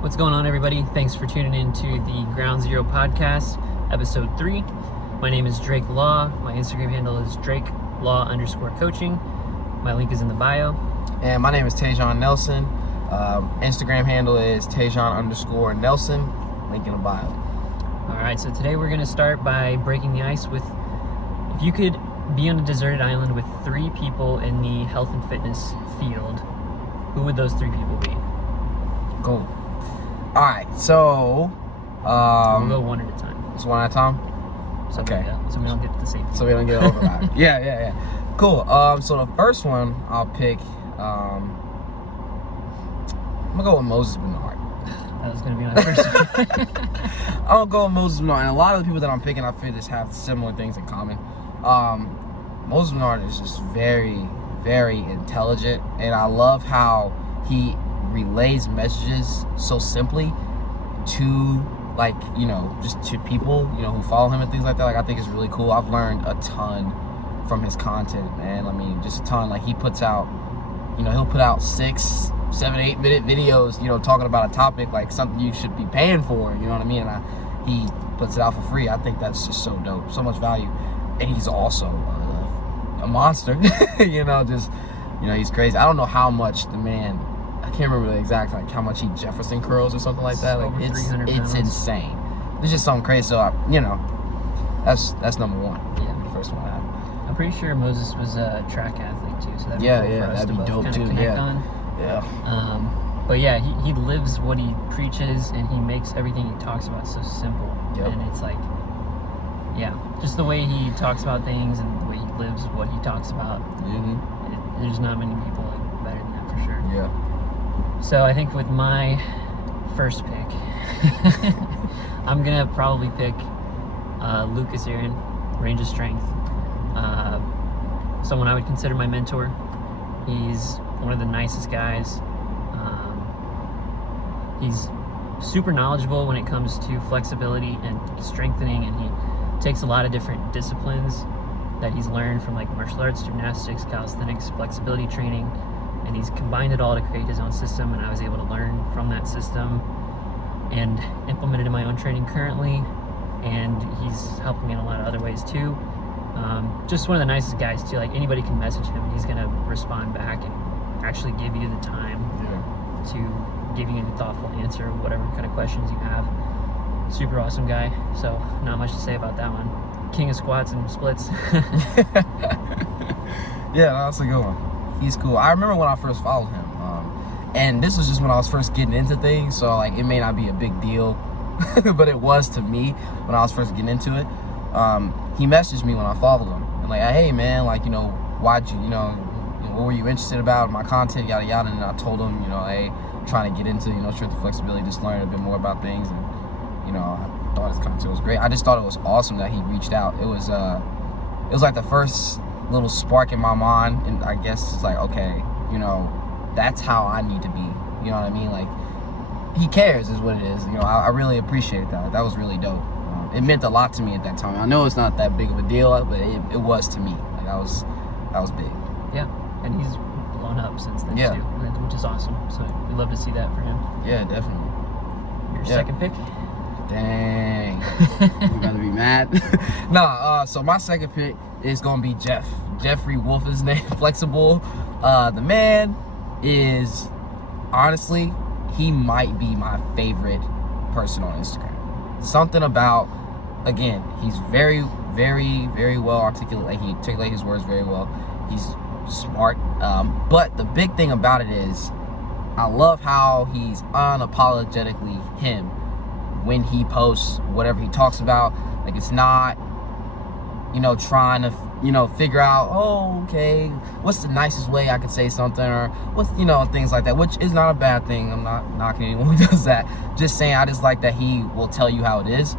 What's going on, everybody? Thanks for tuning in to the Ground Zero podcast, episode 3. My name is Drake Law. My Instagram handle is DrakeLaw_coaching. My link is in the bio. And my name is Taijhan Nelson. Instagram handle is Taijhan_Nelson. Link in the bio. All right, so today we're going to start by breaking the ice with, if you could be on a deserted island with 3 people in the health and fitness field, who would those 3 people be? Cool. All right, so We'll go one at a time. It's one at a time. Something Okay. like that, so we don't get to the same. So we don't get overlapped. Yeah. Cool. So the first one I'll pick. I'm gonna go with Moses Bernard. That was going to be my first one. I'll go with Moses Bernard. And a lot of the people that I'm picking, I feel just have similar things in common. Moses Bernard is just very, very intelligent, and I love how he relays messages so simply to, like, just to people, who follow him and things like that. Like, I think it's really cool. I've learned a ton from his content, man. I mean, just a ton. Like, he puts out, he'll put out 6, 7, 8 minute videos, talking about a topic, like something you should be paying for, you know what I mean? And he puts it out for free. I think that's just so dope, so much value. And he's also a monster, he's crazy. I don't know how much the man, I can't remember the exact, like how much he Jefferson curls or something like that. Like, Over 300 it's pounds. insane. It's just something crazy. So that's number one. Yeah. The first one I had. I'm pretty sure Moses was a track athlete too, so that'd be Yeah, cool yeah, for us that'd to be both dope kinda too, connect yeah. on. Yeah. But yeah, he lives what he preaches, and he makes everything he talks about so simple. Yep. And it's like, yeah, just the way he talks about things and the way he lives what he talks about. Mm-hmm. There's not many people like better than that for sure. Yeah. So I think with my first pick, I'm gonna probably pick Lucas Aaron, Range of Strength. Someone I would consider my mentor. He's one of the nicest guys. He's super knowledgeable when it comes to flexibility and strengthening, and he takes a lot of different disciplines that he's learned from, like, martial arts, gymnastics, calisthenics, flexibility training, and he's combined it all to create his own system, and I was able to learn from that system and implement it in my own training currently, and he's helping me in a lot of other ways too. Just one of the nicest guys too. Like, anybody can message him and he's gonna respond back and actually give you the time to give you a thoughtful answer of whatever kind of questions you have. Super awesome guy. So not much to say about that one. King of squats and splits. Yeah, that's a good one. He's cool. I remember when I first followed him, and this was just when I was first getting into things, so like it may not be a big deal, but it was to me when I was first getting into it. He messaged me when I followed him, and like, hey man, like, why'd you, what were you interested about my content, yada yada, and I told him, hey, I'm trying to get into, strength and flexibility, just learn a bit more about things, and I thought his content was great. I just thought it was awesome that he reached out. It was like the first little spark in my mind, and I guess it's like, okay, that's how I need to be. You know what I mean? Like, he cares is what it is. I really appreciate that. That was really dope. It meant a lot to me at that time. I know it's not that big of a deal, but it was to me. Like, that was big. Yeah, and he's blown up since then Yeah. too, which is awesome. So we love to see that for him. Yeah, definitely. Your Yeah. second pick? Dang. You're gonna be mad. So my second pick is gonna be Jeffrey Wolf is his name. Flexible. The man is, honestly, he might be my favorite person on Instagram. Something about, again, he's very, very, very well articulate. Like, he articulates his words very well. He's smart. But the big thing about it is, I love how he's unapologetically him when he posts whatever he talks about. Like, it's not, trying to, figure out, oh, okay, what's the nicest way I could say something, or what's, things like that, which is not a bad thing. I'm not knocking anyone who does that. Just saying, I just like that he will tell you how it is.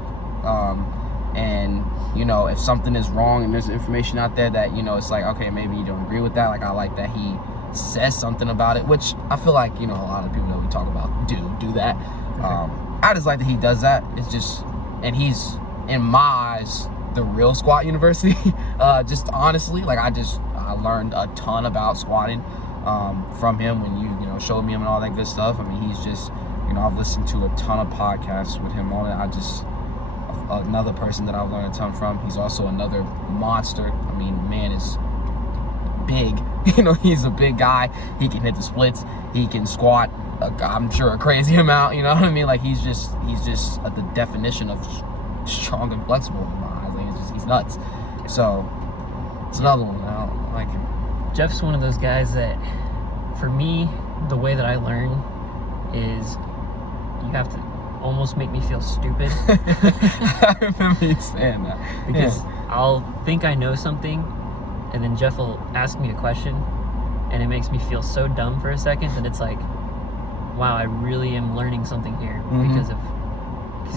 And, if something is wrong and there's information out there that, it's like, okay, maybe you don't agree with that. Like, I like that he says something about it, which I feel like, a lot of people that we talk about do that. I just like that he does that. It's just, and he's, in my eyes, the real squat university. Just honestly, like, I learned a ton about squatting from him when you showed me him and all that good stuff. I mean, You know, I've listened to a ton of podcasts with him on it. Another person that I've learned a ton from. He's also another monster. I mean, man is big. You know, he's a big guy. He can hit the splits. He can squat, I'm sure, a crazy amount. You know what I mean? Like, he's just the definition of strong and flexible in my eyes. Like, he's nuts. So it's another one. I don't like him. Jeff's one of those guys that, for me, the way that I learn is you have to almost make me feel stupid. I remember you saying that. Because I'll think I know something, and then Jeff will ask me a question, and it makes me feel so dumb for a second that it's like, wow, I really am learning something here. Because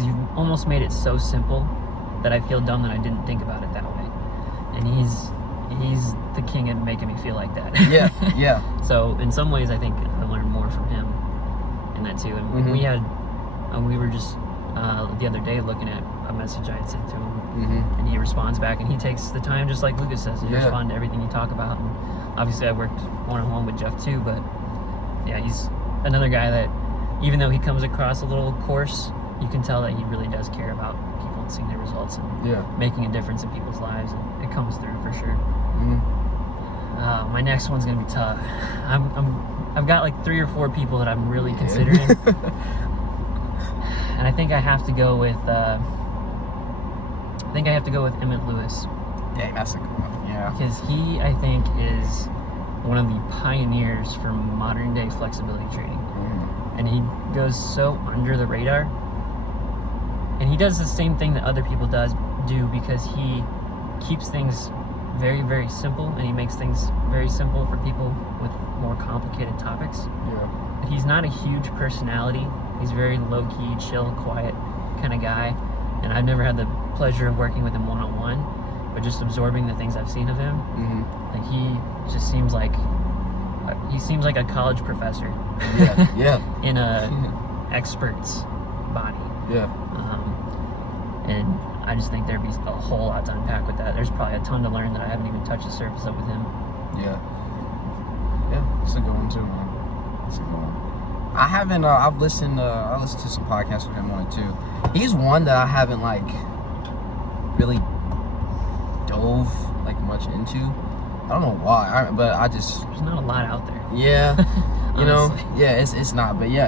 you almost made it so simple that I feel dumb that I didn't think about it that way. And he's the king at making me feel like that. Yeah. So in some ways, I think I learned more from him in that too. And we were just the other day looking at a message I had sent to him, and he responds back, and he takes the time, just like Lucas says, to respond to everything you talk about. And obviously, I worked one-on-one with Jeff too, but yeah, he's another guy that, even though he comes across a little coarse, you can tell that he really does care about people and seeing their results and making a difference in people's lives, and it comes through for sure. My next one's gonna be tough. I've got like 3 or 4 people that I'm really considering, and I think I have to go with Emmett Lewis. Dang, that's a good one. Yeah. Because he, I think, is one of the pioneers for modern day flexibility training. And he goes so under the radar. And he does the same thing that other people do because he keeps things very, very simple, and he makes things very simple for people with more complicated topics. Yeah. He's not a huge personality. He's very low-key, chill, quiet kind of guy. And I've never had the pleasure of working with him one-on-one, but just absorbing the things I've seen of him. Like, he just seems like a college professor. In a expert's body. And I just think there'd be a whole lot to unpack with that. There's probably a ton to learn that I haven't even touched the surface of with him. Yeah, it's a good one too, man. It's a good one. I haven't. I've listened. I listened to some podcasts with him on it too. He's one that I haven't like really dove like much into. I don't know why, but I just, there's not a lot out there. Yeah, you know, yeah, it's not. But yeah,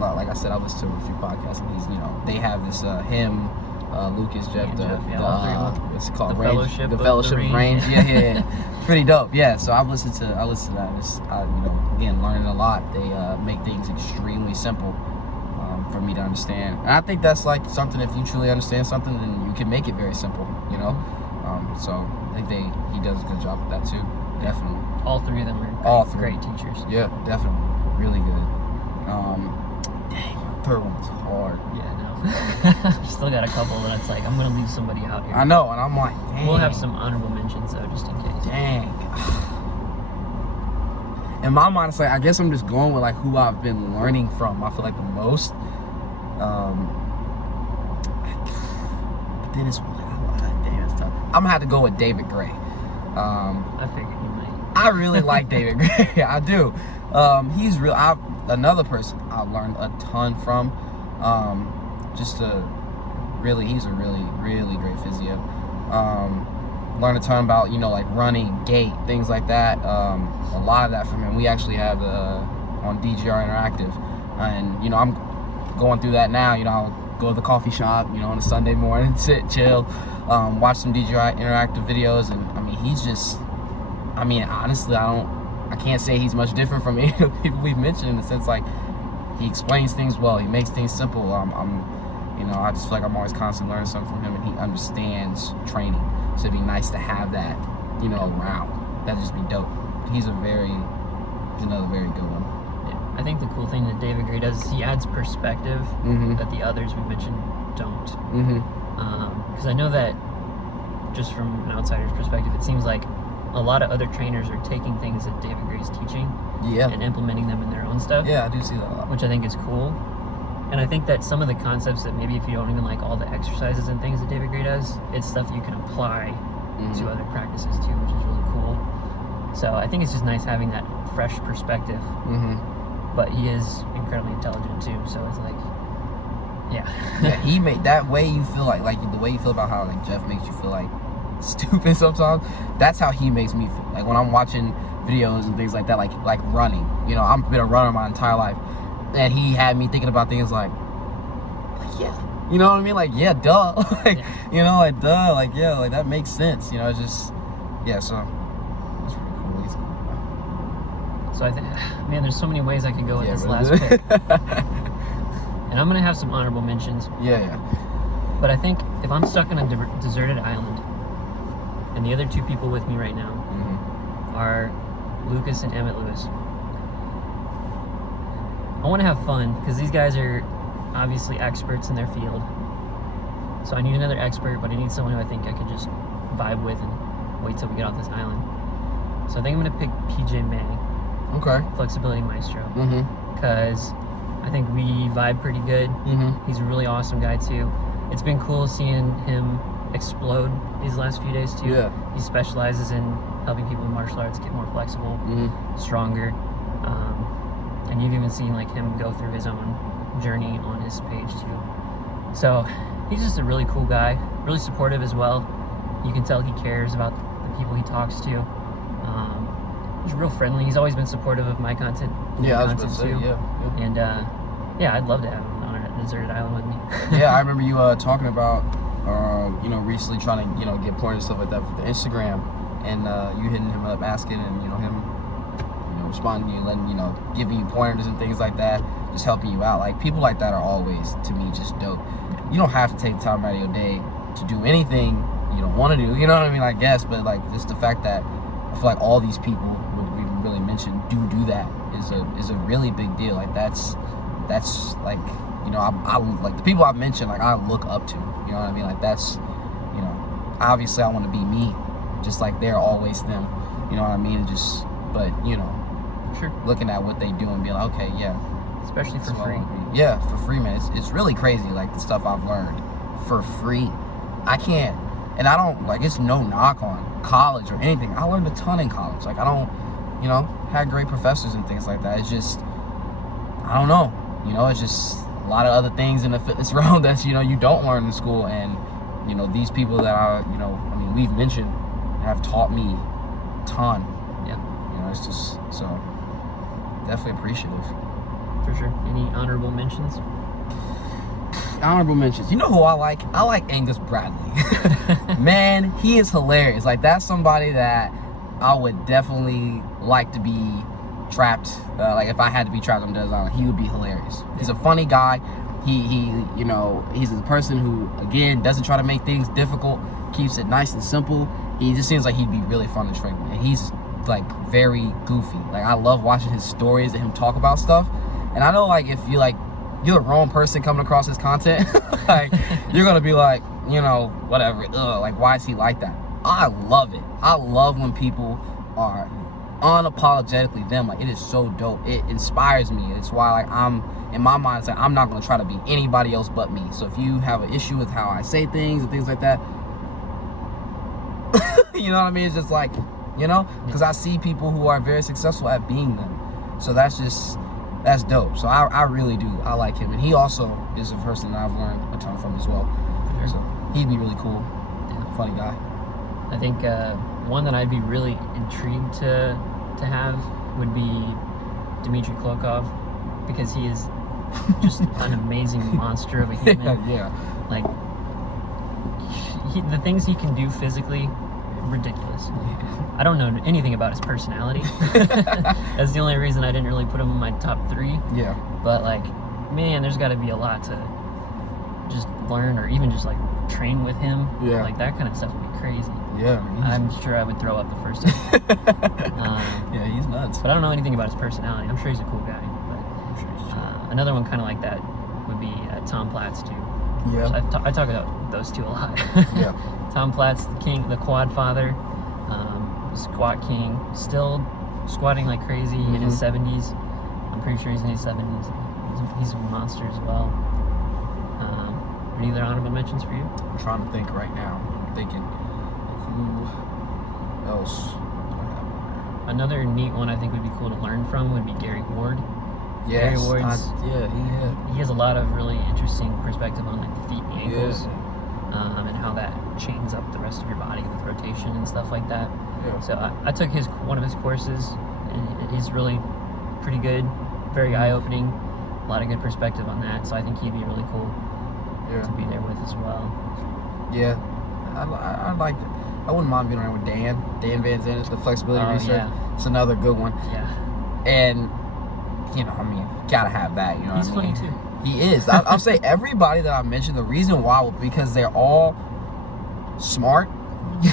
like I said, I listened to a few podcasts, and he's, you know, they have this him, Lucas, Jeff, what's it called? The Fellowship of Range. Yeah. Pretty dope. Yeah. So I listened to that. It's, you know, again, learning a lot. They make things extremely simple for me to understand, and I think that's like something. If you truly understand something, then you can make it very simple. You know. So I think he does a good job with that too. Definitely. All 3 of them are great teachers. Yeah, definitely. Really good. Dang, my third one's hard. Yeah, no. Still got a couple that it's like, I'm going to leave somebody out here. I know, and I'm like, dang. We'll have some honorable mentions, though, just in case. Dang. In my mind, it's like, I guess I'm just going with like who I've been learning from, I feel like the most. But then it's tough. I'm gonna have to go with David Gray. I figured you might. I really like David Gray. I do. He's real. Another person I've learned a ton from. He's a really great physio. Learned a ton about, you know, like running, gait, things like that. A lot of that from him. We actually have on DGR Interactive, and you know, I'm going through that now. You know, I'll go to the coffee shop, you know, on a Sunday morning, sit, chill, watch some DGR Interactive videos, and I mean, he's just, I mean, honestly, I can't say he's much different from any of the people we've mentioned, in the sense like he explains things well, he makes things simple. You know, I just feel like I'm always constantly learning something from him, and he understands training. So it'd be nice to have that, you know, around. That'd just be dope. He's another very good one. Yeah, I think the cool thing that David Gray does is he adds perspective that the others we mentioned don't. Because I know that just from an outsider's perspective, it seems like a lot of other trainers are taking things that David Gray's teaching and implementing them in their own stuff. Yeah, I do see that a lot. Which I think is cool. And I think that some of the concepts that maybe if you don't even like all the exercises and things that David Gray does, it's stuff you can apply to other practices too, which is really cool. So I think it's just nice having that fresh perspective but he is incredibly intelligent too. So it's like, yeah, he made that way you feel like the way you feel about how like Jeff makes you feel like stupid sometimes. That's how he makes me feel. Like when I'm watching videos and things like that, like running. You know, I've been a runner my entire life, and he had me thinking about things like yeah, you know what I mean? Like yeah, duh, like you know, like duh, like yeah, like that makes sense. You know, it's just yeah. So it's pretty cool. He's cool. So I think, man, there's so many ways I could go with this last pick. And I'm gonna have some honorable mentions. Yeah. But I think if I'm stuck on a deserted island, and the other two people with me right now are Lucas and Emmett Lewis, I want to have fun because these guys are obviously experts in their field. So I need another expert, but I need someone who I think I could just vibe with and wait till we get off this island. So I think I'm gonna pick PJ May. Okay. Flexibility Maestro. Because I think we vibe pretty good. He's a really awesome guy too. It's been cool seeing him explode these last few days too. Yeah. He specializes in helping people in martial arts get more flexible, stronger. And you've even seen like him go through his own journey on his page too. So he's just a really cool guy, really supportive as well. You can tell he cares about the people he talks to. He's real friendly. He's always been supportive of my content. Yeah, I was about to say, yeah. And yeah, I'd love to have him on a deserted island with me. Yeah, I remember you talking about, you know, recently trying to, you know, get pointers and stuff like that for the Instagram, and you hitting him up asking, and you know him, you know, responding to you, letting you know, giving you pointers and things like that, just helping you out. Like people like that are always, to me, just dope. You don't have to take time out of your day to do anything you don't want to do. You know what I mean? I guess, but like just the fact that I feel like all these people we really mentioned do that is a really big deal. Like that's like, you know, I like the people I've mentioned, like I look up to. You know what I mean? Like that's, you know, obviously I want to be me, just like they're always them. You know what I mean? And just, but you know, looking at what they do and being like, okay, yeah, especially for free. Yeah, for free, man. It's really crazy. Like the stuff I've learned for free. I can't, and I don't like. It's no knock on college or anything. I learned a ton in college. Like I don't, you know, had great professors and things like that. It's just, I don't know. You know, it's just a lot of other things in the fitness realm that, you know, you don't learn in school. And, you know, these people that are, you know, I mean, we've mentioned have taught me a ton. Yeah. You know, it's just, so definitely appreciative. For sure. Any honorable mentions? Honorable mentions. You know who I like? I like Angus Bradley. Man, he is hilarious. Like, that's somebody that I would definitely like to be trapped. Like, if I had to be trapped on Desert Island, he would be hilarious. He's a funny guy. He you know, he's a person who, again, doesn't try to make things difficult, keeps it nice and simple. He just seems like he'd be really fun to train with. And he's, like, very goofy. Like, I love watching his stories and him talk about stuff. And I know, like, if you, like, you're the wrong person coming across his content, like, you're gonna be like, you know, whatever, like, why is he like that? I love it. I love when people are unapologetically them. Like, it is so dope. It inspires me. It's why, like, I'm, in my mindset, I'm not gonna try to be anybody else but me. So if you have an issue with how I say things and things like that, you know what I mean? It's just like, you know, because I see people who are very successful at being them. So that's just, that's dope. So I really do. I like him. And he also is a person that I've learned a ton from as well. Sure. So he'd be really cool. Yeah, funny guy. I think one that I'd be really intrigued to have would be Dmitry Klokov, because he is just an amazing monster of a human. Yeah. Like, the things he can do physically, ridiculous. I don't know anything about his personality. That's the only reason I didn't really put him in my top 3. Yeah. But like, man, there's got to be a lot to just learn, or even just like train with him. Yeah. Like that kind of stuff would be crazy. Yeah. I'm sure I would throw up the first time. Yeah, he's nuts. But I don't know anything about his personality. I'm sure he's a cool guy. But I'm sure he's chill. Another one kind of like that would be Tom Platz too. Yeah. So I talk about those two a lot. Yeah. Tom Platz, the king, the quad father, squat king, still squatting like crazy in his 70s. I'm pretty sure he's in his 70s. He's a monster as well. Any other honorable mentions for you? I'm trying to think right now. I'm thinking who else. Another neat one I think would be cool to learn from would be Gary Ward. Yes. Gary Ward's, He he has a lot of really interesting perspective on like the feet and the ankles, Yeah. and how that chains up the rest of your body with rotation and stuff like that. Yeah. So I took one of his courses, and he's really pretty good, very eye-opening, a lot of good perspective on that. So I think he'd be really cool to be there with as well. Yeah, I like it. I wouldn't mind being around with Dan Van Zandt, the flexibility research. Yeah. It's another good one. Yeah. And I mean, gotta have that. You know, He's what I mean? funny too. He is. I'll say everybody that I mentioned. The reason why, because they're all smart,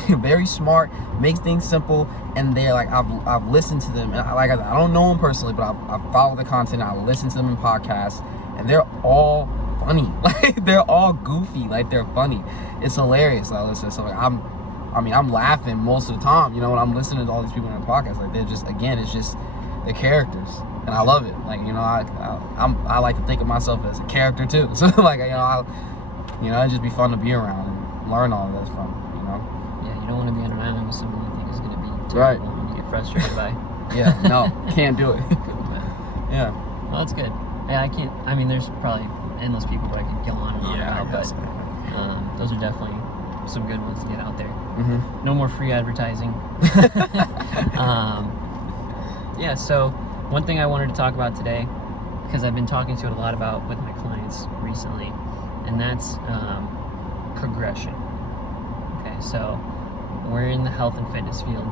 very smart, makes things simple, and they're like I've listened to them, and like I don't know them personally, but I've followed the content. I listen to them in podcasts, and they're all funny. Like they're all goofy. Like they're funny. It's hilarious. I listen. So like I'm laughing most of the time. You know, when I'm listening to all these people in the podcast, like they're just it's just they're characters. And I love it. Like, I like to think of myself as a character too. So like, it'd just be fun to be around and learn all of this from, Yeah, you don't want to be on an island with someone you think is going to be terrible Right. and you get frustrated by. Yeah, no, can't do it. Yeah. Well, that's good. Yeah, I mean, there's probably endless people that I can kill on and on about, but those are definitely some good ones to get out there. Mm-hmm. No more free advertising. Yeah, so one thing I wanted to talk about today, because I've been talking to it a lot about with my clients recently, and that's progression. Okay, so we're in the health and fitness field.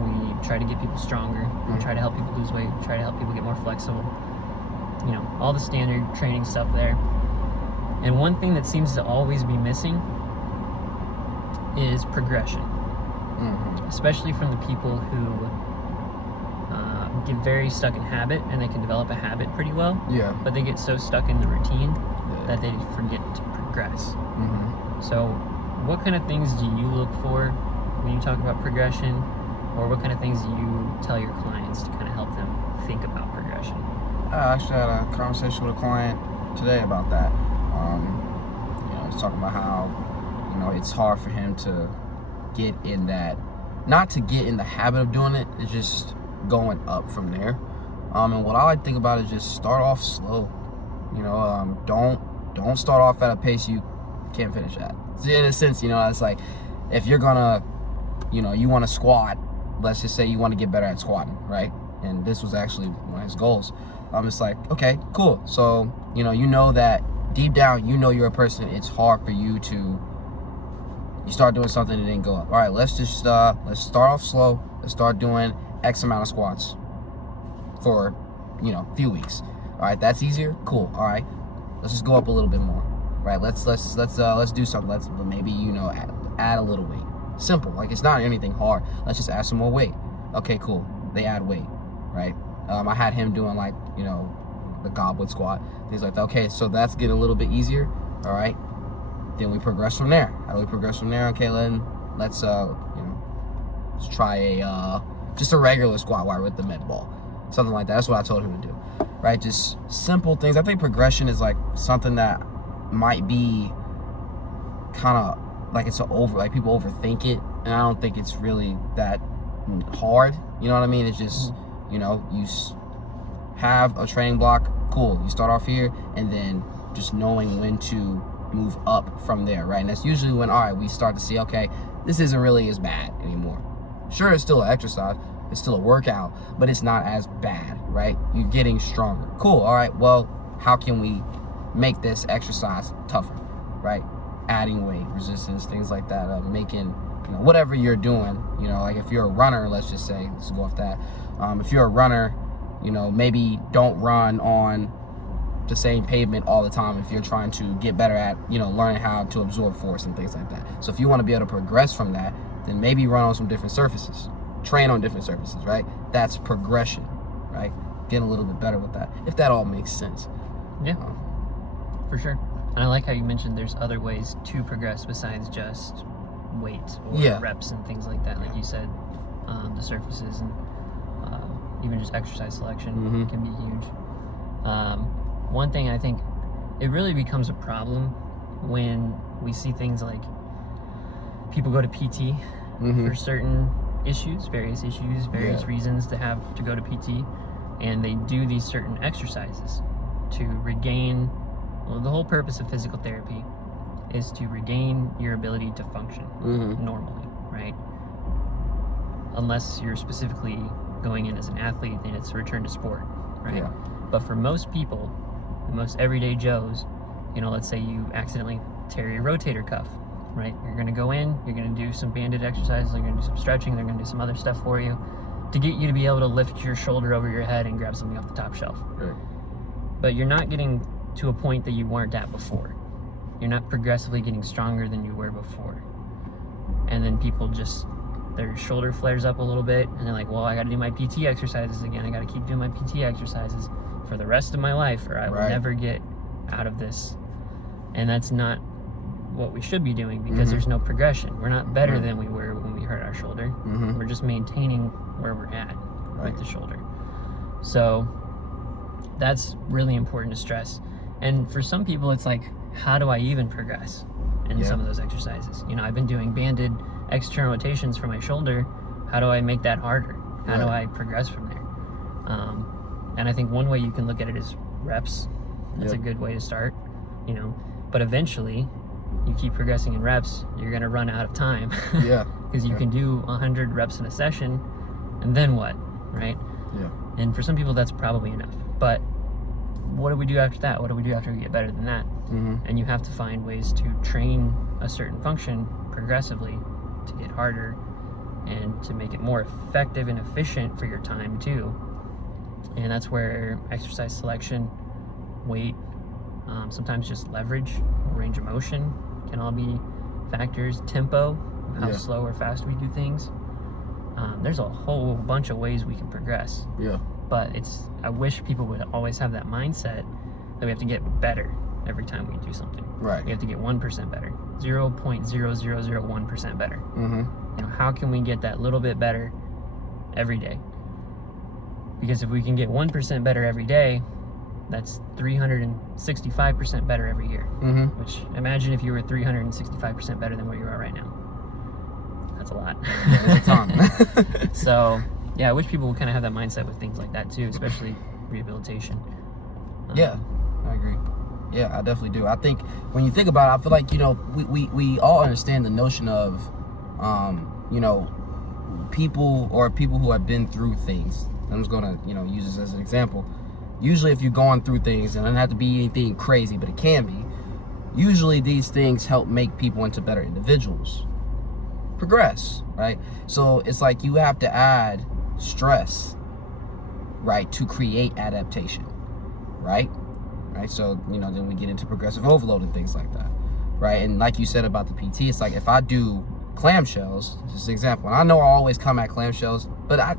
We try to get people stronger. We try to help people lose weight. We try to help people get more flexible. All the standard training stuff there. And one thing that seems to always be missing is progression. Mm-hmm. Especially from the people who get very stuck in habit, and they can develop a habit pretty well. Yeah. But they get so stuck in the routine that they forget to progress. Mm-hmm. So what kind of things do you look for when you talk about progression, or what kind of things do you tell your clients to kind of help them think about progression? I actually had a conversation with a client today about that. He's talking about how, it's hard for him to get in that, not to get in the habit of doing it, it's just going up from there. And what I like to think about is just start off slow. Don't start off at a pace you can't finish at. In a sense, it's like if you're gonna, you want to squat, let's just say you want to get better at squatting, right? And this was actually one of his goals. It's like, okay, cool. So, you know that deep down, you're a person, it's hard for you start doing something that didn't go up. All right, let's start off slow. Let's start doing X amount of squats for, a few weeks. All right, that's easier. Cool. All right, let's just go up a little bit more. Right? Let's do something. Let's maybe add a little weight. Simple. Like it's not anything hard. Let's just add some more weight. Okay, cool. They add weight, right? I had him doing like the goblet squat, things like that. Okay, so that's getting a little bit easier. All right, then we progress from there. How do we progress from there? Okay, let's try just a regular squat while with the med ball, something like that. That's what I told him to do, right? Just simple things. I think progression is like something that might be kind of like like people overthink it, and I don't think it's really that hard. You know what I mean? It's just you have a training block. Cool. You start off here, and then just knowing when to move up from there, right? And that's usually when we start to see, okay, this isn't really as bad anymore. Sure, it's still an exercise, it's still a workout, but it's not as bad, right? You're getting stronger. Cool. All right, well, how can we make this exercise tougher, right? Adding weight, resistance, things like that, making, whatever you're doing, like if you're a runner, let's just say, let's go off that. If you're a runner, maybe don't run on the same pavement all the time if you're trying to get better at, learning how to absorb force and things like that. So if you want to be able to progress from that, then maybe run on some different surfaces, train on different surfaces, right? That's progression, right? Getting a little bit better with that, if that all makes sense. Yeah, for sure. And I like how you mentioned there's other ways to progress besides just weight or reps and things like that. Like you said, the surfaces and even just exercise selection can be huge. One thing I think it really becomes a problem when we see things like people go to PT for certain issues, various reasons to go to PT. and they do these certain exercises to regain. Well, the whole purpose of physical therapy is to regain your ability to function normally, right? Unless you're specifically going in as an athlete, then it's a return to sport, right? Yeah. But for most people, most everyday Joes, let's say you accidentally tear your rotator cuff, right? You're going to go in, you're going to do some banded exercises, you're going to do some stretching, they're going to do some other stuff for you to get you to be able to lift your shoulder over your head and grab something off the top shelf. Right. But you're not getting to a point that you weren't at before. You're not progressively getting stronger than you were before. And then people just, their shoulder flares up a little bit, and they're like, well, I got to do my PT exercises again. I got to keep doing my PT exercises for the rest of my life, or I will never get out of this. And that's not what we should be doing, because there's no progression. We're not better than we were when we hurt our shoulder. We're just maintaining where we're at with the shoulder. So that's really important to stress. And for some people, it's like, how do I even progress in some of those exercises? I've been doing banded external rotations for my shoulder. How do I make that harder? How do I progress from there? And I think one way you can look at it is reps. That's a good way to start, but eventually you keep progressing in reps, you're going to run out of time. Because you can do 100 reps in a session, and then what, right? And for some people that's probably enough, but what do we do after that? What do we do after we get better than that? And you have to find ways to train a certain function progressively to get harder and to make it more effective and efficient for your time too. And that's where exercise selection, weight, sometimes just leverage, range of motion can all be factors. Tempo, how slow or fast we do things. There's a whole bunch of ways we can progress. But I wish people would always have that mindset that we have to get better every time we do something. We have to get 1% better, 0.0001% better. How can we get that little bit better every day? Because if we can get 1% better every day, that's 365% better every year. Which, imagine if you were 365% better than where you are right now. That's a lot. It's a ton. So, yeah, I wish people would kind of have that mindset with things like that too, especially rehabilitation. I agree. Yeah, I definitely do. I think when you think about it, I feel like, we all understand the notion of, people who have been through things. I'm just going to, use this as an example. Usually if you're going through things, and it doesn't have to be anything crazy, but it can be, usually these things help make people into better individuals. Progress, right? So it's like you have to add stress, right, to create adaptation, right? So, then we get into progressive overload and things like that, right? And like you said about the PT, it's like if I do clamshells, just an example, and I know I always come at clamshells, but I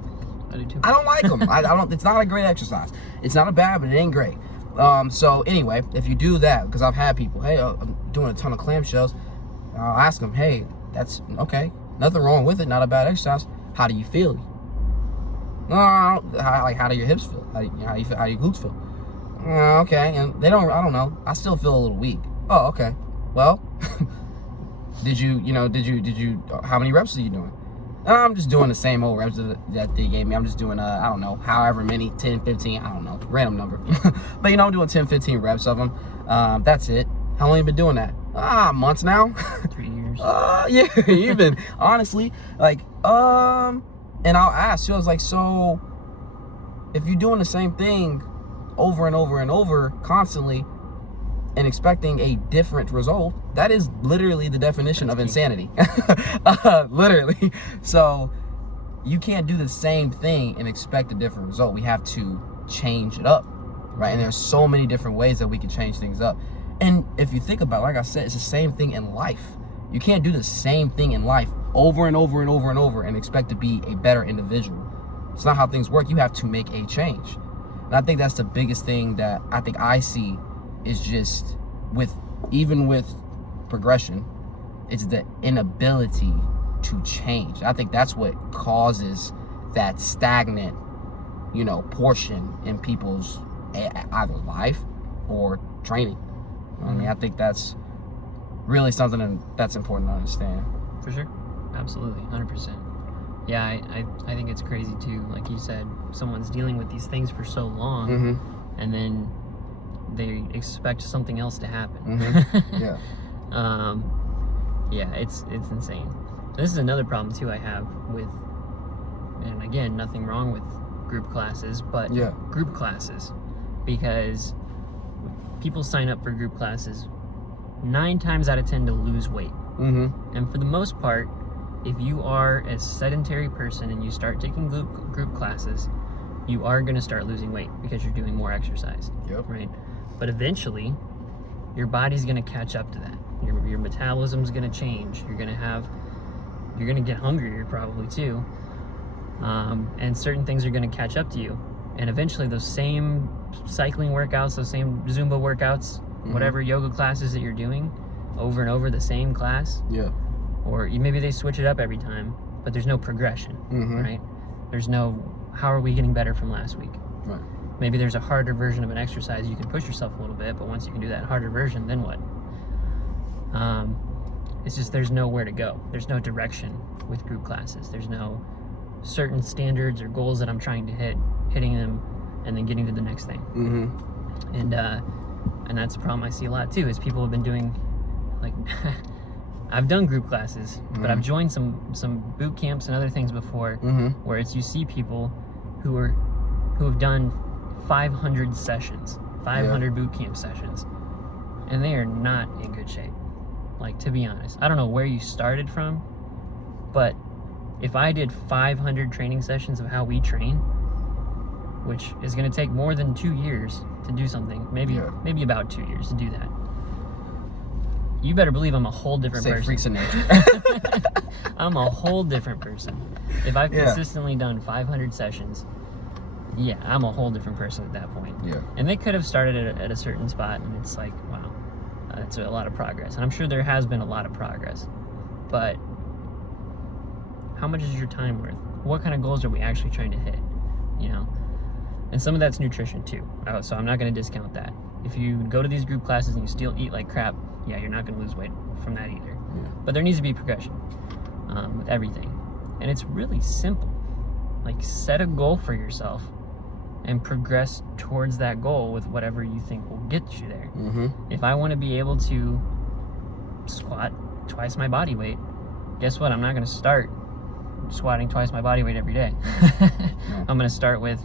do too. I don't like them. I don't. It's not a great exercise. It's not a bad, but it ain't great. So anyway, if you do that, because I've had people, hey, I'm doing a ton of clamshells, I'll ask them, hey, that's okay, nothing wrong with it, not a bad exercise. How do you feel? No, how do your hips feel? How do you feel? How do your glutes feel? Okay, and they don't. I don't know. I still feel a little weak. Oh, okay. Well, did you? How many reps are you doing? I'm just doing the same old reps that they gave me. I'm just doing, I don't know, however many, 10, 15, I don't know, random number. But, I'm doing 10, 15 reps of them. That's it. How long have you been doing that? Months now. 3 years. Yeah, even, honestly. Like, and I'll ask, I was like, so, if you're doing the same thing over and over and over constantly and expecting a different result, that is literally the definition of insanity. Literally. So you can't do the same thing and expect a different result. We have to change it up, right? And there's so many different ways that we can change things up. And if you think about it, like I said, it's the same thing in life. You can't do the same thing in life over and over and over and over and expect to be a better individual. It's not how things work. You have to make a change. And I think that's the biggest thing that I see is just even with progression, it's the inability to change. I think that's what causes that stagnant, portion in people's either life or training. I mean, I think that's really something that's important to understand. For sure. Absolutely. 100%. Yeah, I think it's crazy too. Like you said, someone's dealing with these things for so long, and then they expect something else to happen. Yeah. Yeah, it's insane. This is another problem too I have with, and again, nothing wrong with group classes, but group classes, because people sign up for group classes 9 times out of 10 to lose weight. And for the most part, if you are a sedentary person and you start taking group classes, you are going to start losing weight because you're doing more exercise, right? But eventually, your body's going to catch up to that. Your metabolism's going to change. You're going to get hungrier probably too, and certain things are going to catch up to you. And eventually, those same cycling workouts, those same Zumba workouts, whatever yoga classes that you're doing, over and over the same class, or maybe they switch it up every time, but there's no progression, right? There's no, how are we getting better from last week? Right. Maybe there's a harder version of an exercise. You can push yourself a little bit, but once you can do that harder version, then what? It's just there's nowhere to go. There's no direction with group classes. There's no certain standards or goals that I'm trying to hitting them, and then getting to the next thing. And that's a problem I see a lot too, is people have been doing, like, I've done group classes, but I've joined some boot camps and other things before, where it's, you see people who have done 500 sessions, 500 boot camp sessions, and they are not in good shape. Like, to be honest, I don't know where you started from, but if I did 500 training sessions of how we train, which is going to take more than 2 years to do something, maybe about 2 years to do that, you better believe I'm a whole different person. Freaks of nature. I'm a whole different person. If I've consistently done 500 sessions, I'm a whole different person at that point. And they could have started at a certain spot, and it's like, wow, that's a lot of progress. And I'm sure there has been a lot of progress, but how much is your time worth? What kind of goals are we actually trying to hit? You know? And some of that's nutrition too. So I'm not going to discount that. If you go to these group classes and you still eat like crap, you're not going to lose weight from that either. But there needs to be progression with everything. And it's really simple. Like, set a goal for yourself and progress towards that goal with whatever you think will get you there. If I want to be able to squat twice my body weight, guess what? I'm not going to start squatting twice my body weight every day. I'm going to start with,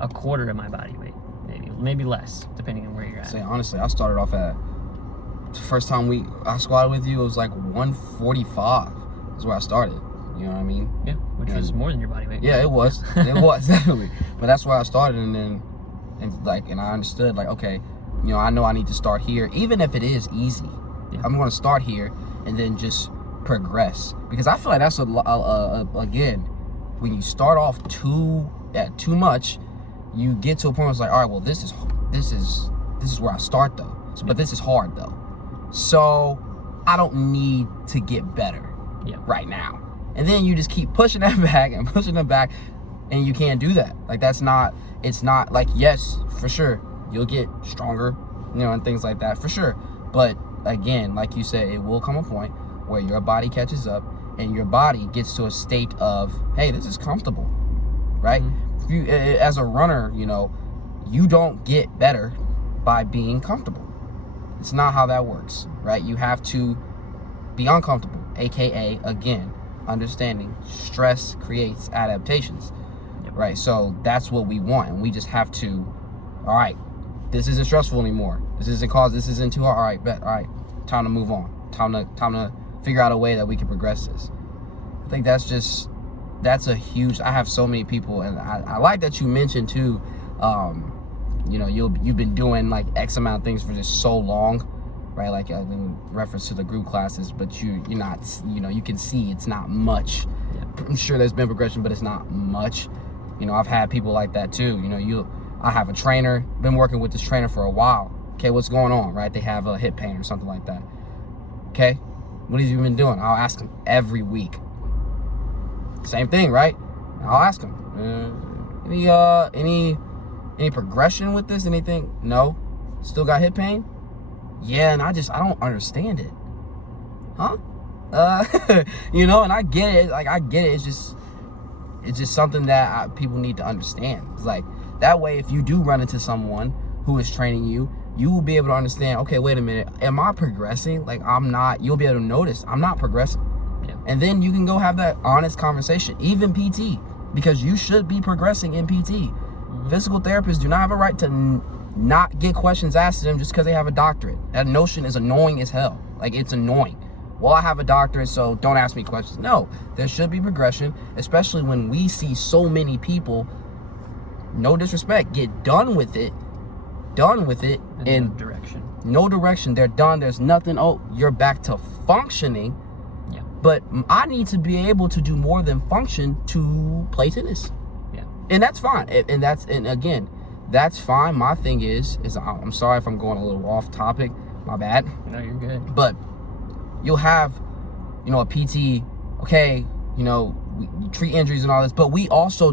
a quarter of my body weight, maybe less, depending on where you're at. Say, honestly, I started off at, the first time I squatted with you, it was like 145 is where I started. You know what I mean? Yeah, which was more than your body weight. Yeah, it was. It was, definitely. But that's where I started, and I understood, like, okay, I know I need to start here, even if it is easy. I'm going to start here and then just progress, because I feel like that's again, when you start off too much, you get to a point where it's like, all right, well, this is where I start though. But this is hard though, so I don't need to get better right now. And then you just keep pushing that back and pushing it back, and you can't do that. Like, it's not like, yes, for sure, you'll get stronger, and things like that, for sure. But again, like you said, it will come a point where your body catches up and your body gets to a state of, hey, this is comfortable, right? If you, as a runner, you don't get better by being comfortable. It's not how that works, right? You have to be uncomfortable, aka, again, understanding stress creates adaptations, right? So that's what we want, and we just have to, all right, this isn't stressful anymore. This isn't too hard. All right, bet. All right, time to move on. Time to figure out a way that we can progress this. I think that's a huge. I have so many people, and I like that you mentioned too. You've been doing like X amount of things for just so long, right? Like in reference to the group classes, but you're not. You can see it's not much. I'm sure there's been progression, but it's not much. I've had people like that too. I have a trainer, been working with this trainer for a while. Okay, what's going on, right? They have a hip pain or something like that. Okay, what have you been doing? I'll ask them every week. Same thing, right? I'll ask them, any progression with this? Anything? No. Still got hip pain? Yeah, and I don't understand it. Huh? You know, and I get it. Like, I get it. It's just something that people need to understand. It's like, that way, if you do run into someone who is training you, you will be able to understand, okay, wait a minute, am I progressing? Like, I'm not. You'll be able to notice I'm not progressing. Yeah. And then you can go have that honest conversation, even PT, because you should be progressing in PT. Physical therapists do not have a right to not get questions asked to them just because they have a doctorate. That notion is annoying as hell. Like, it's annoying. Well, I have a doctorate, so don't ask me questions. No, there should be progression, especially when we see so many people, no disrespect, get done with it, in no direction. No direction. They're done. There's nothing. Oh, you're back to functioning. Yeah. But I need to be able to do more than function to play tennis. Yeah. And that's fine. And again, that's fine. My thing is I'm sorry if I'm going a little off topic. My bad. No, you're good. But you'll have, a PT, okay, we treat injuries and all this, but we also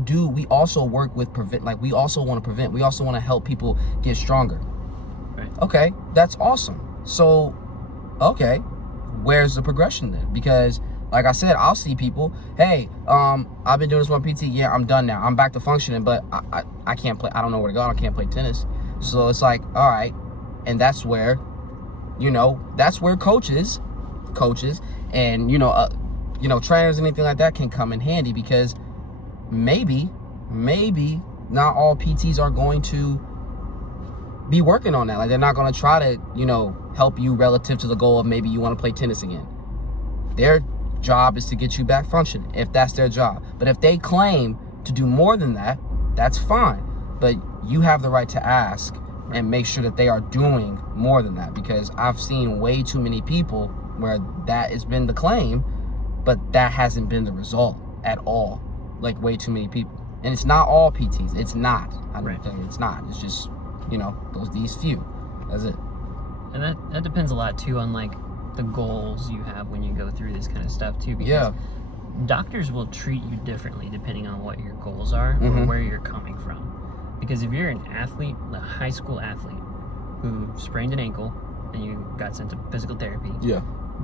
work with prevent, like, we also want to prevent, we also want to help people get stronger. Right. Okay, that's awesome. So, okay, where's the progression then? Because, like I said, I'll see people, hey, I've been doing this one PT, yeah, I'm done now, I'm back to functioning, but I can't play, I don't know where to go, I can't play tennis. So it's like, all right, and that's where, coaches and trainers and anything like that can come in handy, because maybe not all PTs are going to be working on that. Like, they're not going to try to help you relative to the goal of maybe you want to play tennis again. Their job is to get you back functioning, if that's their job. But if they claim to do more than that, that's fine, but you have the right to ask and make sure that they are doing more than that, because I've seen way too many people where that has been the claim, but that hasn't been the result at all. Like, way too many people. And it's not all PTs. It's not. It's not. It's just, these few. That's it. And that depends a lot too on, like, the goals you have when you go through this kind of stuff too, because doctors will treat you differently depending on what your goals are or where you're coming from. Because if you're an athlete, a high school athlete who sprained an ankle and you got sent to physical therapy,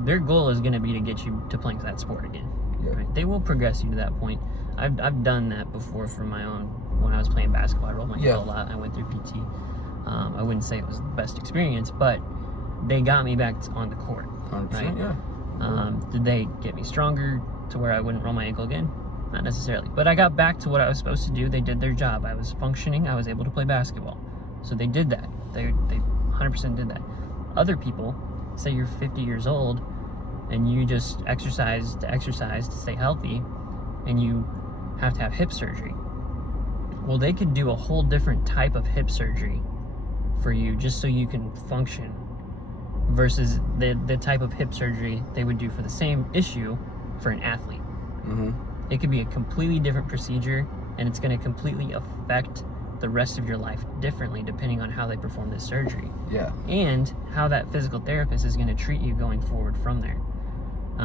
their goal is going to be to get you to playing that sport again. Right? They will progress you to that point. I've done that before for my own. When I was playing basketball, I rolled my ankle a lot. I went through PT. I wouldn't say it was the best experience, but they got me back on the court. 100%, right? yeah. Did they get me stronger to where I wouldn't roll my ankle again? Not necessarily. But I got back to what I was supposed to do. They did their job. I was functioning. I was able to play basketball. So they did that. They 100% did that. Other people, say you're 50 years old and you just exercise to stay healthy, and you have to have hip surgery. Well, they could do a whole different type of hip surgery for you just so you can function, versus the type of hip surgery they would do for the same issue for an athlete. It could be a completely different procedure, and it's going to completely affect the rest of your life differently depending on how they perform this surgery. Yeah. And how that physical therapist is going to treat you going forward from there.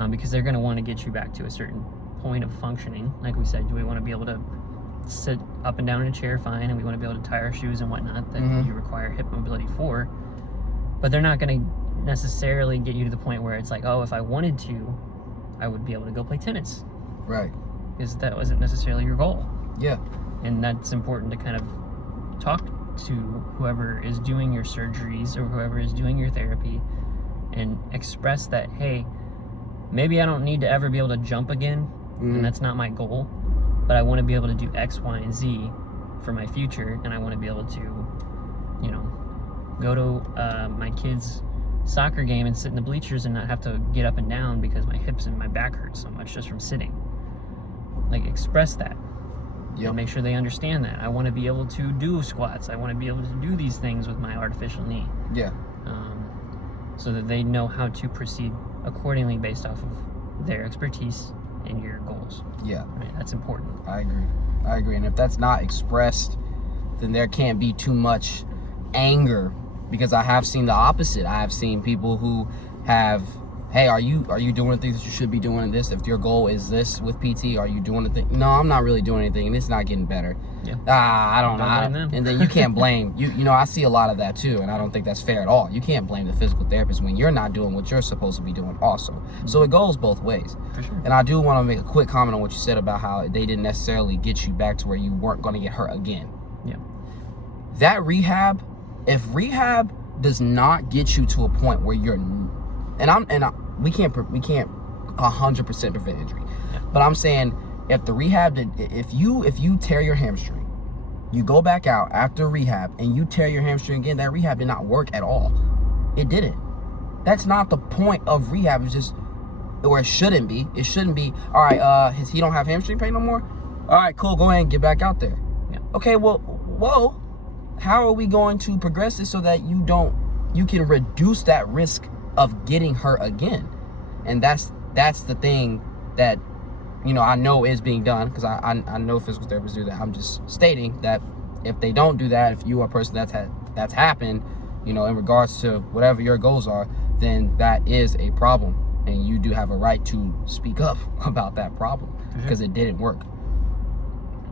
Because they're going to want to get you back to a certain point of functioning. Like we said, we want to be able to sit up and down in a chair fine, and we want to be able to tie our shoes and whatnot that you require hip mobility for. But they're not going to necessarily get you to the point where it's like, oh, if I wanted to, I would be able to go play tennis. Right. Because that wasn't necessarily your goal. Yeah. And that's important to kind of talk to whoever is doing your surgeries or whoever is doing your therapy and express that, hey, maybe I don't need to ever be able to jump again, and that's not my goal, but I want to be able to do X, Y, and Z for my future, and I want to be able to, go to my kid's soccer game and sit in the bleachers and not have to get up and down because my hips and my back hurt so much just from sitting. Like, express that. And make sure they understand that. I want to be able to do squats. I want to be able to do these things with my artificial knee. Yeah. So that they know how to proceed accordingly based off of their expertise and your goals. Yeah. Right? That's important. I agree. And if that's not expressed, then there can't be too much anger, because I have seen the opposite. I have seen people who have hey, are you doing the things that you should be doing in this? If your goal is this with PT, are you doing the thing? No, I'm not really doing anything, and it's not getting better. Yeah. I don't know. blame them. And then you can't blame you know, I see a lot of that too, and I don't think that's fair at all. You can't blame the physical therapist when you're not doing what you're supposed to be doing also. So it goes both ways. For sure. And I do want to make a quick comment on what you said about how they didn't necessarily get you back to where you weren't going to get hurt again. Yeah. That rehab, if rehab does not get you to a point where you're, we can't 100% prevent injury, Yeah. but I'm saying if the rehab if you tear your hamstring, you go back out after rehab and you tear your hamstring again, that rehab did not work at all. It didn't. That's not the point of rehab. It's just, or it shouldn't be. It shouldn't be, all right, he don't have hamstring pain no more? All right, cool, go ahead and get back out there. Yeah. Okay, well, how are we going to progress this so that you can reduce that risk of getting hurt again? And that's the thing that, you know, I know is being done, because I know physical therapists do that. I'm just stating that if they don't do that, if you are a person that's happened, you know, in regards to whatever your goals are, then that is a problem, and you do have a right to speak up about that problem, because it didn't work.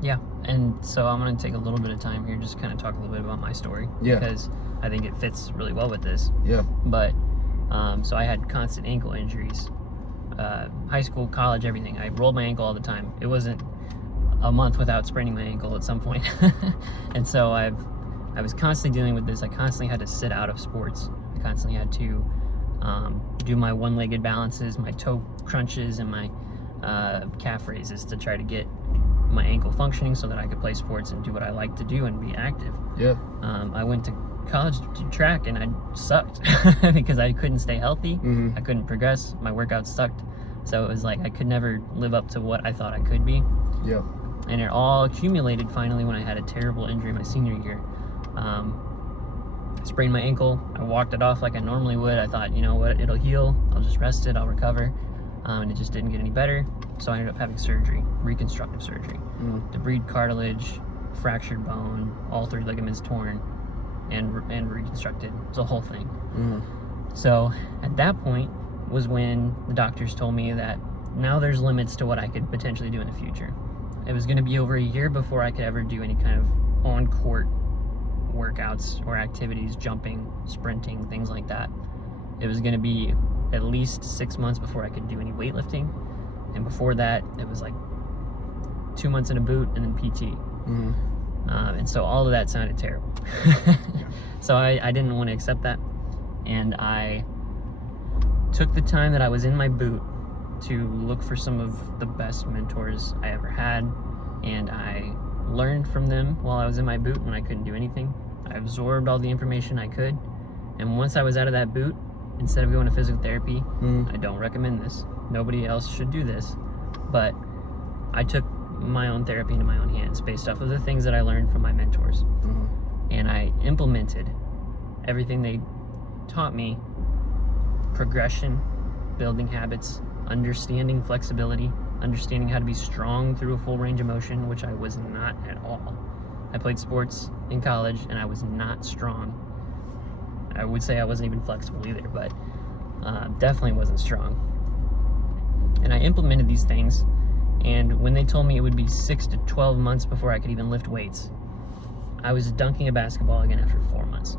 Yeah, and so I'm going to take a little bit of time here, just kind of talk a little bit about my story, because I think it fits really well with this. Yeah. But so I had constant ankle injuries, high school, college, everything. I rolled my ankle all the time. It wasn't a month without spraining my ankle at some point. And so I was constantly dealing with this. I constantly had to sit out of sports. I constantly had to do my one-legged balances, my toe crunches, and my calf raises to try to get my ankle functioning so that I could play sports and do what I like to do and be active. Yeah. I went to college to do track, and I sucked because I couldn't stay healthy. I couldn't progress. My workouts sucked. So it was like I could never live up to what I thought I could be. Yeah. And it all accumulated finally when I had a terrible injury my senior year. I sprained my ankle. I walked it off like I normally would. I thought, you know what, it'll heal. I'll just rest it. I'll recover. And it just didn't get any better. So I ended up having surgery, reconstructive surgery. Debrided cartilage, fractured bone, all 3 ligaments torn, and reconstructed. It was a whole thing. So at that point was when the doctors told me that now there's limits to what I could potentially do in the future. It was going to be over a year before I could ever do any kind of on-court workouts or activities, jumping, sprinting, things like that. It was going to be at least 6 months before I could do any weightlifting. And before that, it was like 2 months in a boot and then PT. And so all of that sounded terrible. So I didn't want to accept that. And I took the time that I was in my boot to look for some of the best mentors I ever had. And I learned from them while I was in my boot when I couldn't do anything. I absorbed all the information I could. And once I was out of that boot, instead of going to physical therapy, I don't recommend this. Nobody else should do this. But I took my own therapy into my own hands based off of the things that I learned from my mentors. And I implemented everything they taught me: progression, building habits, understanding flexibility, understanding how to be strong through a full range of motion, which I was not at all. I played sports in college and I was not strong. I would say I wasn't even flexible either, but definitely wasn't strong. And I implemented these things, and when they told me it would be 6 to 12 months before I could even lift weights, I was dunking a basketball again after 4 months.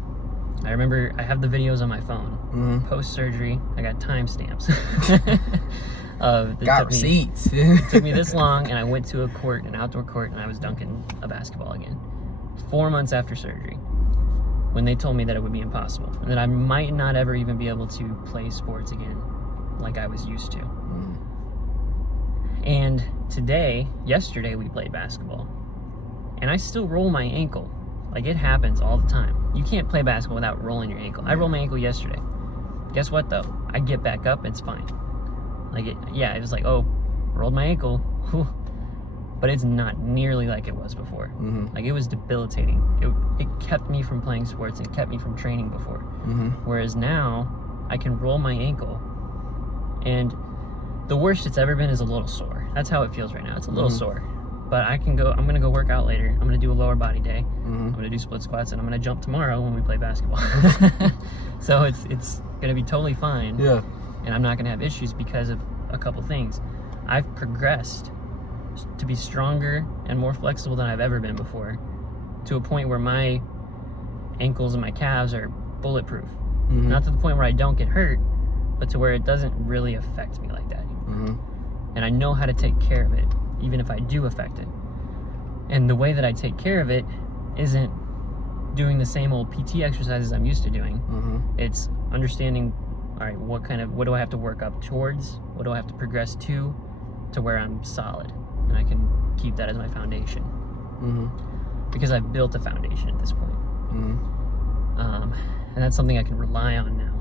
I remember I have the videos on my phone. Post-surgery, I got timestamps. Got receipts. It took me this long, and I went to a court, an outdoor court, and I was dunking a basketball again. 4 months after surgery, when they told me that it would be impossible, and that I might not ever even be able to play sports again like I was used to. And yesterday we played basketball, and I still roll my ankle. Like, it happens all the time. You can't play basketball without rolling your ankle. I rolled my ankle yesterday. Guess what though? I get back up, it's fine. Like, it was like, oh, rolled my ankle. Whew. But it's not nearly like it was before. Like, it was debilitating. It kept me from playing sports and kept me from training before. Whereas now, I can roll my ankle, and the worst it's ever been is a little sore. That's how it feels right now. It's a little sore. But I'm gonna go work out later. I'm gonna do a lower body day. I'm gonna do split squats, and I'm gonna jump tomorrow when we play basketball. So it's gonna be totally fine. Yeah. and I'm not going to have issues because of a couple things. I've progressed to be stronger and more flexible than I've ever been before, to a point where my ankles and my calves are bulletproof. Not to the point where I don't get hurt, but to where it doesn't really affect me like that anymore. And I know how to take care of it, even if I do affect it. And the way that I take care of it isn't doing the same old PT exercises I'm used to doing. It's understanding, all right, what do I have to work up towards? What do I have to progress to where I'm solid? And I can keep that as my foundation. Because I've built a foundation at this point. And that's something I can rely on now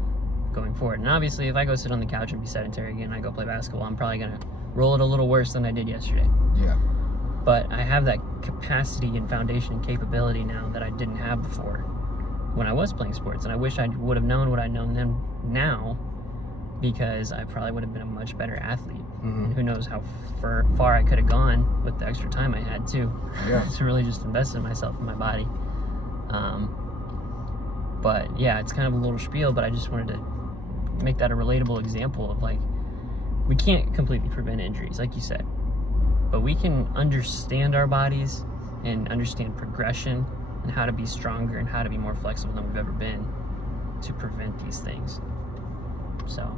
going forward. And obviously, if I go sit on the couch and be sedentary again, I go play basketball, I'm probably going to roll it a little worse than I did yesterday. Yeah. But I have that capacity and foundation and capability now that I didn't have before when I was playing sports. And I wish I would have known what I know then now, because I probably would have been a much better athlete. And who knows how far I could have gone with the extra time I had too. Yeah. To really just invest in myself and my body. But yeah, it's kind of a little spiel, but I just wanted to make that a relatable example of, like, we can't completely prevent injuries, like you said, but we can understand our bodies and understand progression and how to be stronger and how to be more flexible than we've ever been to prevent these things. So,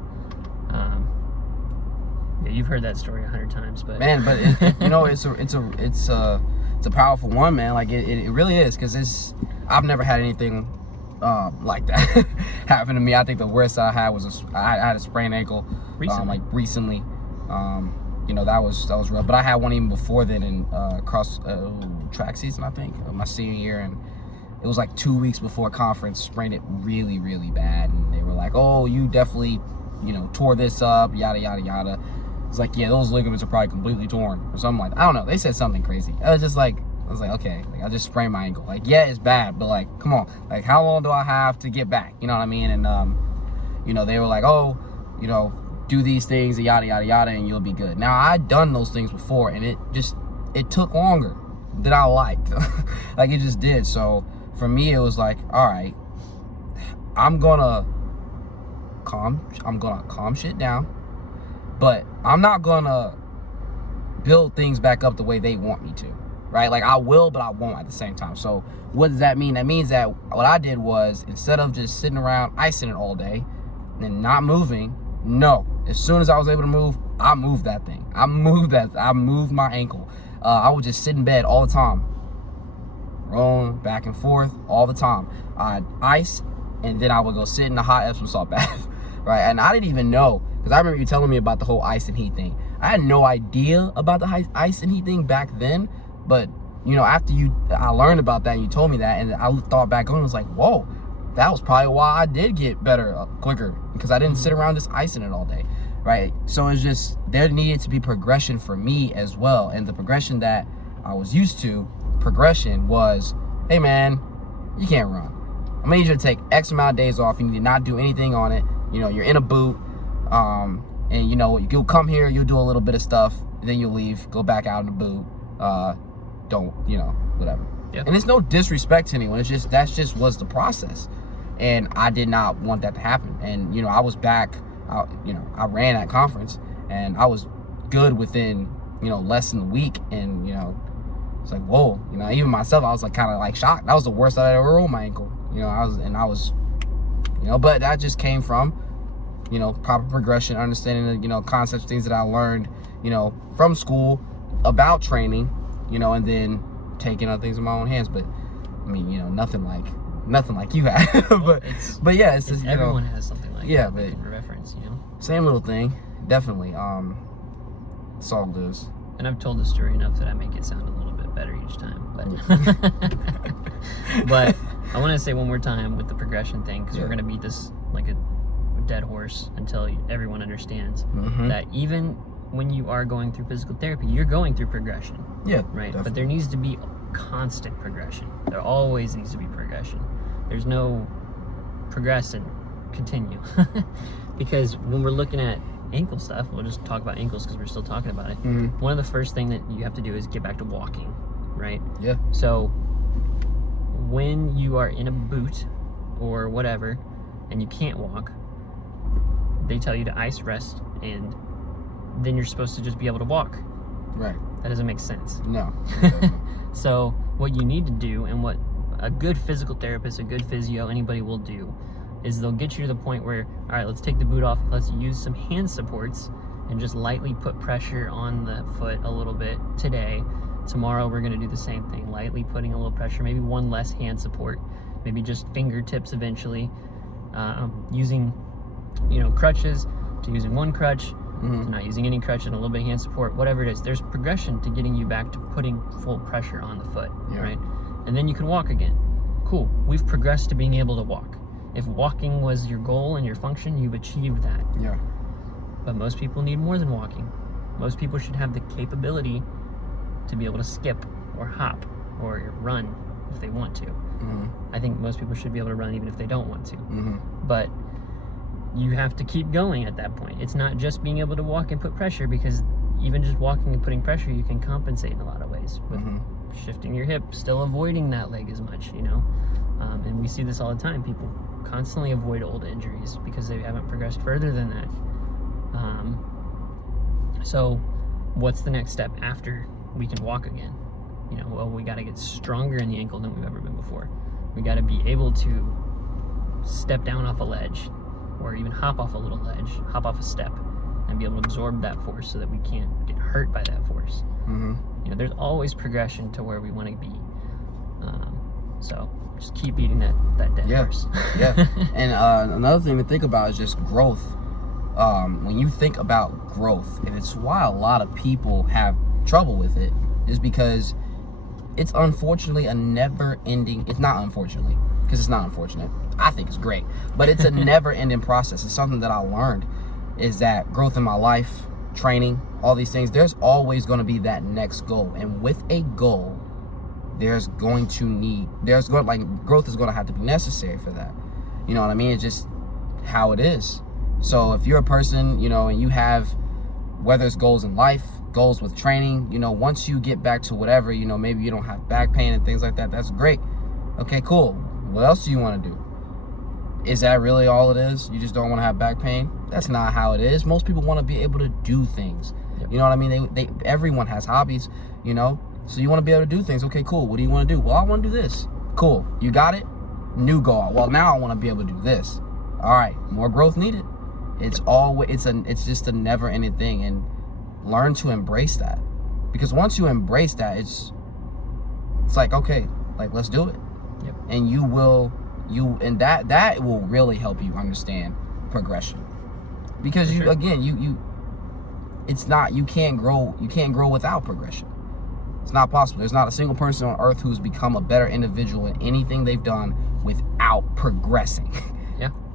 yeah, you've heard that story 100 times, but man, but it's a powerful one, man. Like it really is, because I've never had anything like that happen to me. I think the worst I had was I had a sprained ankle recently. That was rough. But I had one even before then in cross track season, I think, my senior year, and it was like 2 weeks before conference. Sprained it really, really bad, and they were like, "Oh, you definitely, tore this up, yada yada yada." It's like, yeah, those ligaments are probably completely torn or something like that. I don't know. They said something crazy. I was like, okay, like, I just sprained my ankle. Like, yeah, it's bad, but like, come on, like, how long do I have to get back? You know what I mean? And they were like, oh, do these things, yada yada yada, and you'll be good. Now, I'd done those things before, and it took longer than I liked. Like, it just did. So for me, it was like, all right, I'm gonna calm shit down, but I'm not gonna build things back up the way they want me to, right? Like, I will, but I won't at the same time. So what does that mean? That means that what I did was, instead of just sitting around icing it all day and not moving, no, as soon as I was able to move, I moved that thing. I moved my ankle. I would just sit in bed all the time, rolling back and forth all the time. I'd ice, and then I would go sit in a hot Epsom salt bath, right? And I didn't even know, because I remember you telling me about the whole ice and heat thing. I had no idea about the ice and heat thing back then, but after I learned about that and you told me that, and I thought back on it, I was like, whoa, that was probably why I did get better quicker, because I didn't sit around just icing it all day, right? So it's just, there needed to be progression for me as well. And the progression that I was used to, was, hey man, you can't run. I'm gonna need you to take X amount of days off. You need to not do anything on it. You're in a boot, and you'll come here, you'll do a little bit of stuff, then you'll leave, go back out in the boot. Whatever. Yep. And it's no disrespect to anyone. It's just, was the process. And I did not want that to happen. And, I was back, I ran at conference, and I was good within, less than a week. And, it's like, whoa, even myself, I was like, kind of like shocked. That was the worst I'd ever rolled my ankle. But that just came from, proper progression, understanding the, concepts, things that I learned, from school about training, and then taking other things in my own hands. But I mean, nothing like you had. but yeah, it's just, everyone has something like that. But For reference, same little thing, definitely. It's all it is. And I've told the story enough that I make it sound a little bit better each time. But I want to say one more time with the progression thing, because we're going to beat this like a dead horse until everyone understands that even when you are going through physical therapy, you're going through progression. Yeah, right. Definitely. But there needs to be constant progression. There always needs to be progression. There's no progress and continue. Because when we're looking at ankle stuff, we'll just talk about ankles because we're still talking about it. One of the first thing that you have to do is get back to walking, right? Yeah. So when you are in a boot or whatever and you can't walk, they tell you to ice rest, and then you're supposed to just be able to walk. Right. That doesn't make sense. No. So what you need to do, and what a good physical therapist, a good physio, anybody will do, is they'll get you to the point where, all right, let's take the boot off, let's use some hand supports and just lightly put pressure on the foot a little bit today. Tomorrow we're going to do the same thing, lightly putting a little pressure, maybe one less hand support, maybe just fingertips eventually, using, crutches to using one crutch, to not using any crutch and a little bit of hand support, whatever it is. There's progression to getting you back to putting full pressure on the foot, right? And then you can walk again. Cool, we've progressed to being able to walk. If walking was your goal and your function, you've achieved that. Yeah. But most people need more than walking. Most people should have the capability to be able to skip or hop or run if they want to. I think most people should be able to run even if they don't want to. But you have to keep going at that point. It's not just being able to walk and put pressure, because even just walking and putting pressure, you can compensate in a lot of ways with shifting your hip, still avoiding that leg as much, and we see this all the time. People constantly avoid old injuries because they haven't progressed further than that. So what's the next step after we can walk again? Well, we got to get stronger in the ankle than we've ever been before. We got to be able to step down off a ledge, or even hop off a little ledge, hop off a step, and be able to absorb that force so that we can't get hurt by that force. There's always progression to where we want to be. So just keep beating that dead horse. And another thing to think about is just growth. When you think about growth, and it's why a lot of people have trouble with it, is because it's unfortunately a never-ending, it's not unfortunately, because it's not unfortunate, I think it's great, but it's a never-ending process. It's something that I learned, is that growth in my life, training, all these things, there's always going to be that next goal. And with a goal, growth is going to have to be necessary for that. You know what I mean? It's just how it is. So if you're a person, and you have, whether it's goals in life, goals with training, once you get back to whatever, maybe you don't have back pain and things like that, that's great. Okay, cool. What else do you want to do? Is that really all it is? You just don't want to have back pain? That's not how it is. Most people want to be able to do things. You know what I mean? Everyone has hobbies, so you want to be able to do things. Okay, cool. What do you want to do? Well, I want to do this. Cool. You got it? New goal. Well, now I want to be able to do this. All right, more growth needed. It's just a never-ending thing, and learn to embrace that, because once you embrace that, it's like, okay, like, let's do it. And that will really help you understand progression, because you can't grow without progression. It's not possible. There's not a single person on earth who's become a better individual in anything they've done without progressing.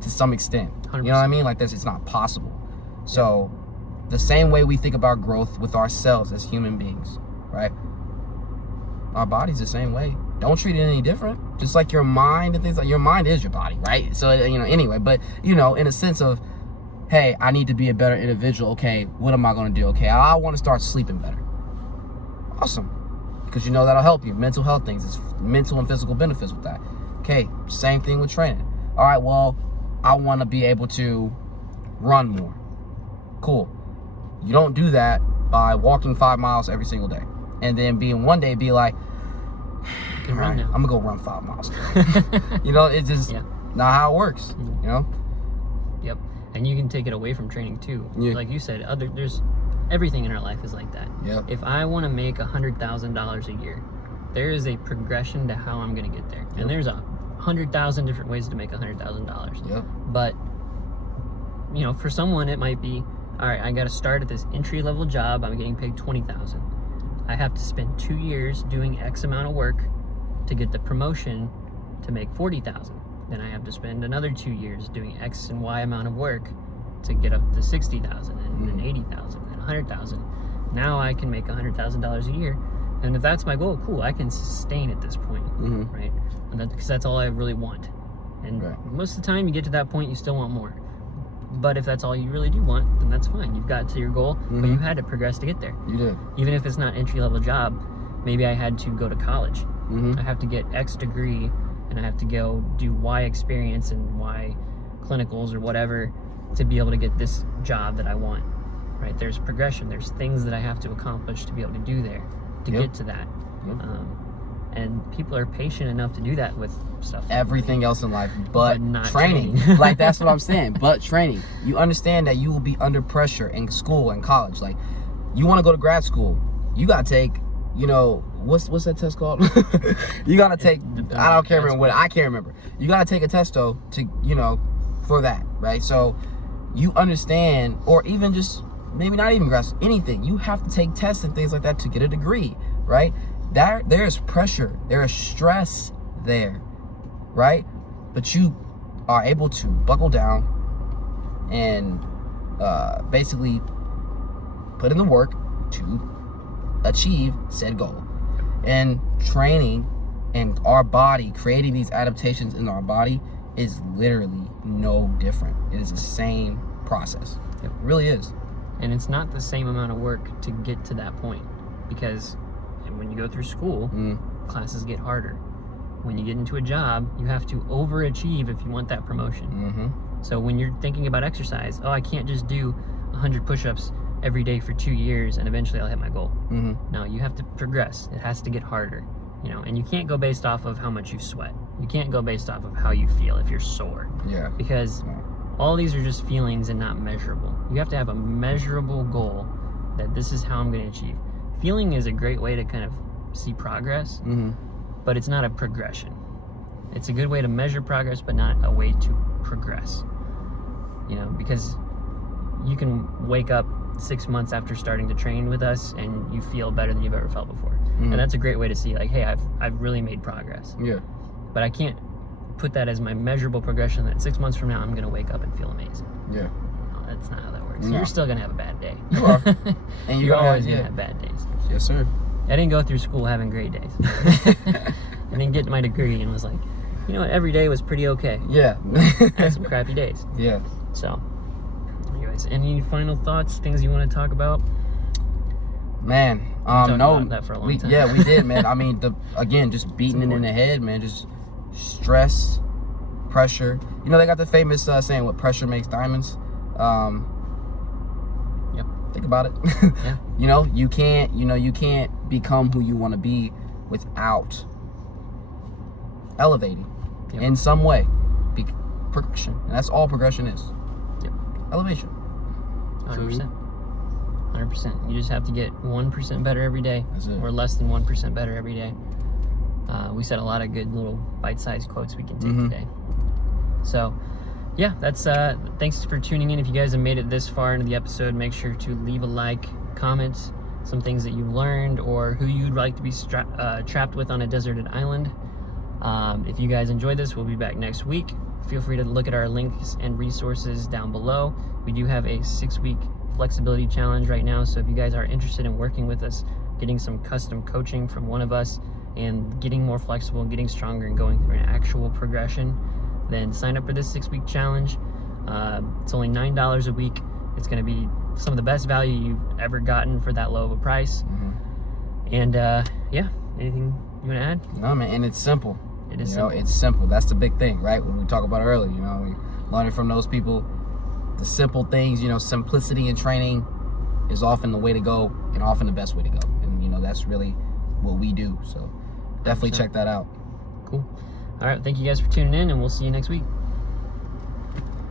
To some extent. 100%. You know what I mean? Like this, it's not possible. So the same way we think about growth with ourselves as human beings, right? Our body's the same way. Don't treat it any different. Just like your mind and things, like your mind is your body, right? So, anyway, but, in a sense of, hey, I need to be a better individual. Okay, what am I going to do? Okay, I want to start sleeping better. Awesome. Because that'll help you. Mental health things. It's mental and physical benefits with that. Okay, same thing with training. All right, well, I want to be able to run more. Cool. You don't do that by walking 5 miles every single day, and then one day be like, all right, I'm gonna go run 5 miles. It's just not how it works. Yep. And you can take it away from training too. Like you said, there's everything in our life is like that. If I want to make $100,000 a year, there is a progression to how I'm gonna get there, and there's 100,000 different ways to make $100,000. But for someone it might be, all right, I got to start at this entry-level job. I'm getting paid $20,000. I have to spend 2 years doing X amount of work to get the promotion to make $40,000. Then I have to spend another 2 years doing X and Y amount of work to get up to $60,000 and then $80,000 and $100,000. Now I can make $100,000 a year. And if that's my goal, cool, I can sustain at this point, right? And because that's all I really want. And most of the time you get to that point, you still want more. But if that's all you really do want, then that's fine. You've got to your goal, but you had to progress to get there. You did. Even if it's not entry-level job, maybe I had to go to college. I have to get X degree, and I have to go do Y experience and Y clinicals or whatever to be able to get this job that I want, right? There's progression. There's things that I have to accomplish to be able to do there, to get to that. And people are patient enough to do that with stuff. Everything else in life, but not training. Like, that's what I'm saying. But training. You understand that you will be under pressure in school and college. Like, you want to go to grad school, you got to take, you know, what's that test called? You got to take, I can't remember. You got to take a test, though, to, you know, for that, right? So you understand, or even just, maybe not even grad school, anything. You have to take tests and things like that to get a degree, right? There's pressure, there is stress there, right? But you are able to buckle down and basically put in the work to achieve said goal. And training and our body, creating these adaptations in our body is literally no different. It is the same process. It really is. And it's not the same amount of work to get to that point, because when you go through school, classes get harder. When you get into a job, you have to overachieve if you want that promotion. So when you're thinking about exercise, I can't just do 100 push-ups every day for 2 years and eventually I'll hit my goal. No, you have to progress. It has to get harder, you know, and you can't go based off of how much you sweat. You can't go based off of how you feel if you're sore. Because all these are just feelings and not measurable. You have to have a measurable goal that this is how I'm going to achieve. Feeling is a great way to kind of see progress, but it's not a progression. It's a good way to measure progress, but not a way to progress. You know, because you can wake up 6 months after starting to train with us and you feel better than you've ever felt before. And that's a great way to see, like, hey, I've really made progress. But I can't put that as my measurable progression that 6 months from now I'm going to wake up and feel amazing. No, that's not how that works. You're still going to have a bad day. You are. And you're always going to have bad days. Yes, sir. I didn't go through school having great days. I didn't get my degree and was like, you know what, every day was pretty okay. I had some crappy days. So, anyways, any final thoughts, things you want to talk about? Man, no, about that for a long time. We did, man. I mean, again, just beating it in the head, man. Just stress, pressure. You know, they got the famous saying, "What pressure makes diamonds." Think about it. You know, you can't become who you want to be without elevating in some way. Progression, and that's all progression is. Elevation. 100%. 100%. You just have to get 1% better every day, or less than 1% better every day. We said a lot of good little bite-sized quotes we can take today. So, yeah, that's thanks for tuning in. If you guys have made it this far into the episode, make sure to leave a like, comment some things that you've learned, or who you'd like to be trapped with on a deserted island. If you guys enjoyed this, we'll be back next week. Feel free to look at our links and resources down below. We do have a 6-week flexibility challenge right now, so if you guys are interested in working with us, getting some custom coaching from one of us, and getting more flexible and getting stronger and going through an actual progression, then sign up for this 6-week challenge. It's only $9 a week. It's going to be some of the best value you've ever gotten for that low of a price. And yeah, anything you want to add? No, man, and it's simple. It is simple. It's simple. That's the big thing, right? When we talk about earlier, you know, learning from those people, the simple things, you know, simplicity in training is often the way to go and often the best way to go. And, you know, that's really what we do. So definitely check that out. Cool. All right. Thank you guys for tuning in, and we'll see you next week.